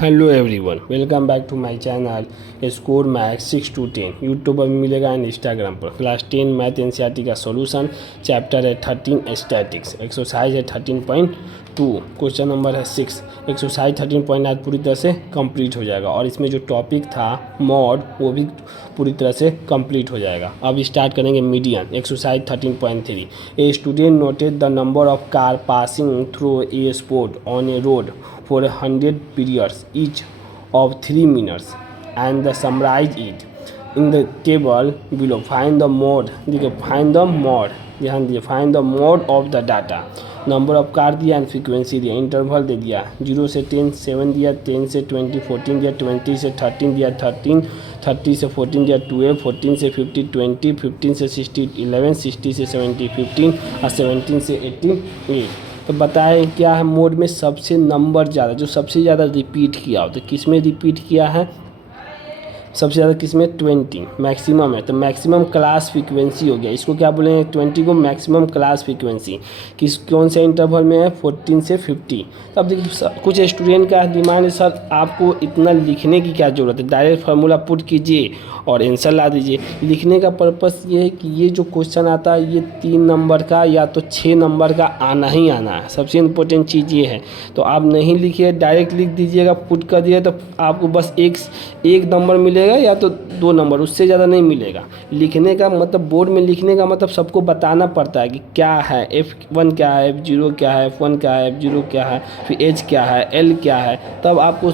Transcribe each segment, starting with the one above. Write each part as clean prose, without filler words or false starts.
Hello everyone, welcome back to my channel score maths 6 to 10। YouTube पर मिलेगा and Instagram पर। Class 10 math NCERT का सॉल्यूशन। Chapter है 13 स्टैटिक्स। एक्सरसाइज है 13.2। क्वेश्चन नंबर है 6। एक्सरसाइज 13 आज पूरी तरह से कंप्लीट हो जाएगा और इसमें जो टॉपिक था मॉड वो भी पूरी तरह से कंप्लीट हो जाएगा। अब स्टार्ट करेंगे median. Exercise 13.3। A student noted the number of car passing through a spot on A road for 100 periods each of 3 minutes and the summarize it in the table below. Find the mode, देखिए find the mode, ध्यान दीजिए, find the mode of the data। Number of car दिया and frequency दिया, interval दे दिया 0 से 10 7 दिया, 10 से 20 14 दिया, 20 से 13 दिया 13, 30 से 14 दिया 12, 14 से 50 20, 15 से 60 11, 60 से 70 15 और 17 से 18 8। तो बताएं क्या है मोड में सबसे नंबर ज़्यादा, जो सबसे ज़्यादा रिपीट किया हो, तो किस में रिपीट किया है सबसे ज़्यादा, किस में 20 मैक्सिमम है, तो मैक्सिमम क्लास फ्रीक्वेंसी हो गया। इसको क्या बोलेंगे 20 को मैक्सिमम क्लास फ्रीक्वेंसी। कौन से इंटरवल में है 14 से 50। तो अब देखिए कुछ स्टूडेंट का डिमांड है सर आपको इतना लिखने की क्या ज़रूरत है, डायरेक्ट फार्मूला पुट कीजिए और आंसर ला दीजिए। लिखने का पर्पस ये है कि ये जो क्वेश्चन आता है ये 3 नंबर का या तो 6 नंबर का आना ही आना है। सबसे इम्पोर्टेंट चीज़ ये है। तो आप नहीं लिखिए, डायरेक्ट लिख दीजिएगा, पुट कर दिए तो आपको बस एक नंबर मिलेगा या तो 2 नंबर, उससे ज़्यादा नहीं मिलेगा। लिखने का मतलब बोर्ड में लिखने का मतलब सबको बताना पड़ता है कि क्या है F1 क्या है, F0 क्या है, F1 क्या है, F0 क्या है, फिर H क्या है, L क्या है, तब आपको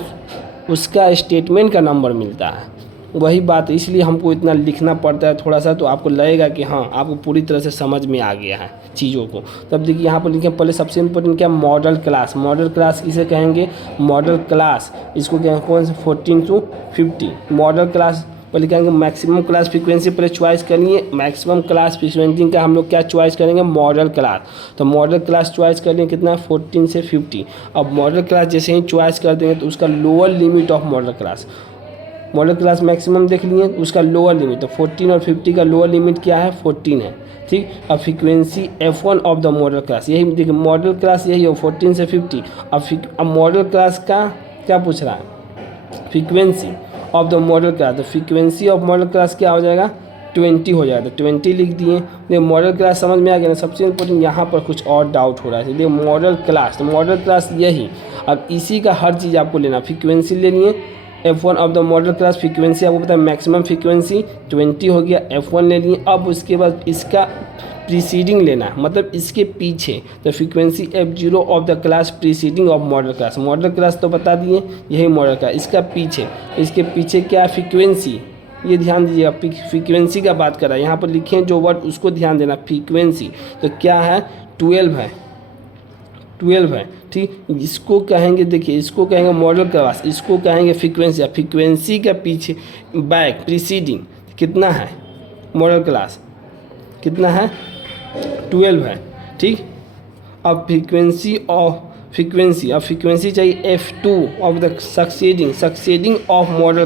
उसका स्टेटमेंट का नंबर मिलता है। वही बात, इसलिए हमको इतना लिखना पड़ता है थोड़ा सा, तो आपको लगेगा कि हाँ आपको पूरी तरह से समझ में आ गया है चीज़ों को। तब देखिए यहाँ पर लिखें पहले सबसे इम्पोर्टेंट क्या, मॉडल क्लास। मॉडल क्लास किसे कहेंगे, मॉडल क्लास इसको कहेंगे कौन से 14 to 50 मॉडल क्लास। पहले कहेंगे मैक्सिमम क्लास फ्रीक्वेंसी, पहले चॉइस करिए मैक्सिमम क्लास फ्रीक्वेंसी का हम लोग क्या चॉइस करेंगे, मॉडल क्लास। तो मॉडल क्लास चॉइस कर लेंगे कितना 14 से 50। अब मॉडल क्लास जैसे ही चॉइस कर देंगे तो उसका lower limit of model class, model class maximum देख लिए, उसका लोअर लिमिट तो 14 और 50 का लोअर लिमिट क्या है 14 है, ठीक। अब frequency F1 of the model class, यही देखिए मॉडल क्लास यही हो 14 से 50। अब मॉडल क्लास का क्या पूछ रहा है, frequency of the model class. तो फ्रीक्वेंसी ऑफ मॉडल क्लास क्या हो जाएगा 20 हो जाएगा, तो 20 लिख दिए। देखिए मॉडल क्लास समझ में आ गया ना। सबसे इम्पोर्टेंट यहाँ पर कुछ और डाउट हो रहा है, देखिए मॉडल क्लास, तो मॉडल क्लास यही। अब इसी का हर चीज़ आपको लेना, फ्रीक्वेंसी लेनी है F1 of the model class, frequency आपको पता है मैक्सिमम फ्रीक्वेंसी 20 हो गया, F1 ले लिए। अब उसके बाद इसका प्रीसीडिंग लेना, मतलब इसके पीछे, तो frequency F0 of the class preceding of model class. Model class तो बता दिए यही मॉडल क्लास, इसका पीछे, इसके पीछे क्या है फ्रीक्वेंसी, ये ध्यान दीजिएगा फ्रीक्वेंसी का बात कर रहा है। यहाँ पर लिखें जो वर्ड उसको ध्यान देना, फ्रीक्वेंसी तो क्या है 12 है, ठीक। इसको कहेंगे, देखिए इसको कहेंगे मॉडल क्लास, इसको कहेंगे फ्रीक्वेंसी। फ्रीक्वेंसी के पीछे बैक प्रीसीडिंग कितना है, मॉडल क्लास कितना है 12 है, ठीक। अब फ्रीक्वेंसी चाहिए F2 of the succeeding of model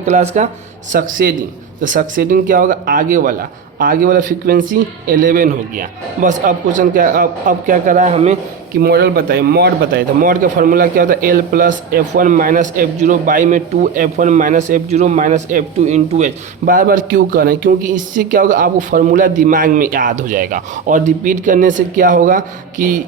class का सक्सेडिंग। तो सक्सेडिंग क्या होगा, आगे वाला फ्रीक्वेंसी 11 हो गया। बस अब क्वेश्चन क्या, अब क्या करा है हमें कि मॉड बताइए। तो मॉड का फार्मूला क्या होता है, L plus F1 minus F0 by में 2 F1 minus F0 minus F2 into H। बार क्यों करें, क्योंकि इससे क्या होगा आपको फार्मूला दिमाग में याद हो जाएगा, और रिपीट करने से क्या होगा कि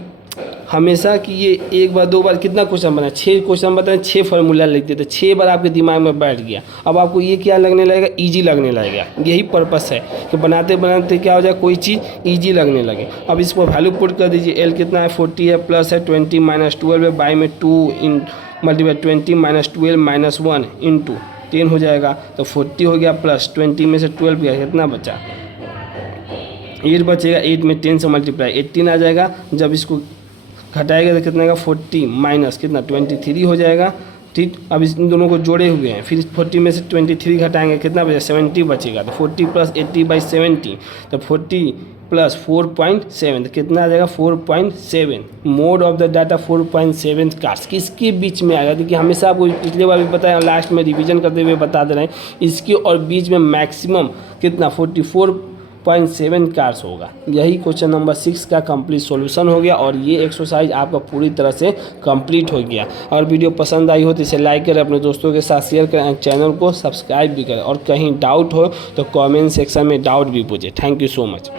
हमेशा कि ये एक बार 2 बार कितना क्वेश्चन बनाए, 6 क्वेश्चन बताए, 6 फार्मूला लिखते थे, 6 बार आपके दिमाग में बैठ गया। अब आपको ये क्या लगने लगेगा, ईजी लगने लगेगा। यही पर्पस है कि बनाते बनाते क्या हो जाए कोई चीज़ ईजी लगने लगे। अब इसको वैल्यू पुट कर दीजिए, L कितना है 40 है, प्लस है 20 माइनस 12 है, बाई में 2 इन मल्टीप्लाई 20 माइनस 12 माइनस 1 इंटू 10 हो जाएगा। तो 40 हो गया, प्लस 20 में से 12 गया, कितना बचा 8 बचेगा, 8 में 10 से मल्टीप्लाई 18 आ जाएगा। जब इसको घटाएगा तो कितना का 40 माइनस कितना 23 हो जाएगा, ठीक। अब इन दोनों को जोड़े हुए हैं, फिर 40 में से 23 घटाएंगे कितना बचेगा 70 बचेगा। तो 40 प्लस 80 बाई 70, तो 40 प्लस 4.7 तो कितना आ जाएगा 4.7। Mode of the data 4.7 cards किसके बीच में आएगा, देखिए हमेशा आपको पिछले बार भी बताया, लास्ट में रिवीजन करते हुए बता दे रहे हैं, इसके और बीच में मैक्सिमम कितना 44 0.7 कार्स होगा। यही क्वेश्चन नंबर 6 का कंप्लीट सॉल्यूशन हो गया और ये एक्सरसाइज आपका पूरी तरह से कंप्लीट हो गया। और वीडियो पसंद आई हो तो इसे लाइक करें, अपने दोस्तों के साथ शेयर करें, चैनल को सब्सक्राइब भी करें और कहीं डाउट हो तो कमेंट सेक्शन में डाउट भी पूछें। Thank you so much.